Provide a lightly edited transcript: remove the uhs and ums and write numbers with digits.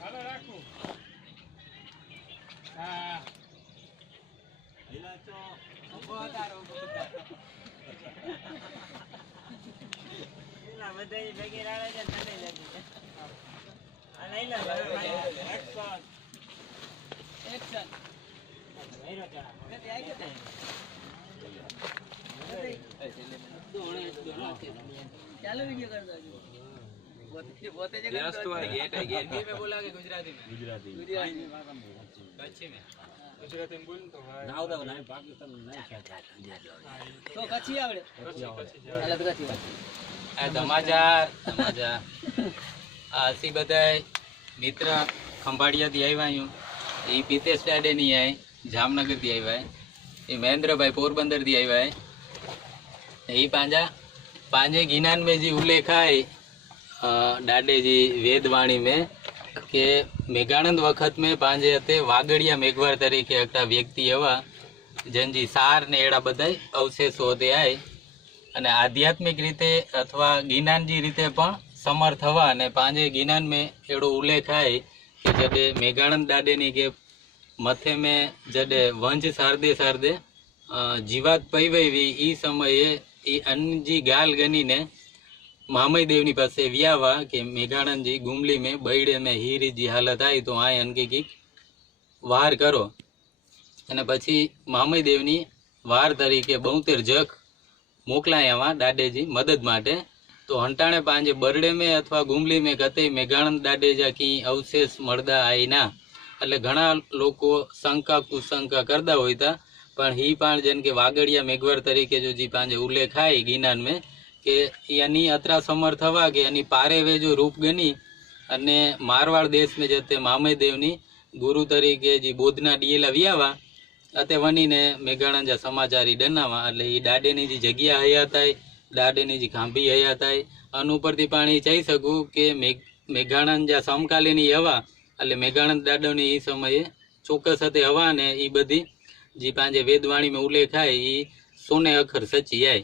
હાલો રાખું. હા ચાલો વિડિયો કરતા ગુજરાતી में ગુજરાતી બોલ તો ભાઈ ના આવતા ના પાકિસ્તાન નહીં ખેતા તો કચ્છી આવડે હાલે કચ્છી આ સમાચાર આસી બધાય મિત્ર ખંભાળિયાથી આવ્યા એ પિતેશ ડાડે ની આય જામનગરથી આવ્યા એ મહેન્દ્રભાઈ પોરબંદરથી આવ્યા એ પાંजे गिनान में जी उल्लेख है डाडे जी वेदवाणी में के मेघानंद वखत में पांजे हते वागड़िया मेघवार तरीके एकटा व्यक्ति एवा जनजी सार ने एड़ा बधाय अवशेषो हते आय अने आध्यात्मिक रीते अथवा गिनानजी रीते पण समर्थ हवा अने पांजे गिनान में एड़ो उल्लेख है कि जडे मेघानंद डाडे नी के मथे में जडे वंश सारदे सारदे जीवात पैवैवी ई समये ई अन्नजी गाल गनी ने मामई देवनी पासे व्यावा के मेघानंद जी गुमली में बैड़े में हीरी जी हालत आई तो आए अनके की वार करो अने पछी मामई देवनी वार तरीके 72 जख मोकलाया डाडेजी मदद माटे तो हंटाणे पांजे बरडे में अथवा गुमली में कते मेघानंद डाडेजा की अवशेष मळदा आई ना એટલે ઘણા લોકો શંકા કુશંકા કરતા હોતા પણ ही पण जन के वागड़िया मेघवर तरीके जो जी पांजे उल्लेख है गिनान में के यानी अतरा समर्थ हवा के यानी पारे वे जो रूप गनी अने मारवाड़ देश में जते मामई देवनी गुरु तरीके जी बोधना डियेला व्यावा अते वनी ने मेघानंद समाचारी डनावा એટલે ई डाडेनी जी जग्या हयाताय डाडेनी जी खांभी हयाताय अनुपरथी पाणी जई सकू के मेघानंद समकालीनी हवा એટલે મેઘાનંદ દાદાની એ સમયે ચોક્કસ હતી હવા ને એ બધી જે પાંજે વેદવાણી में ઉલ્લેખ થાય એ સોને અખર સચી આય।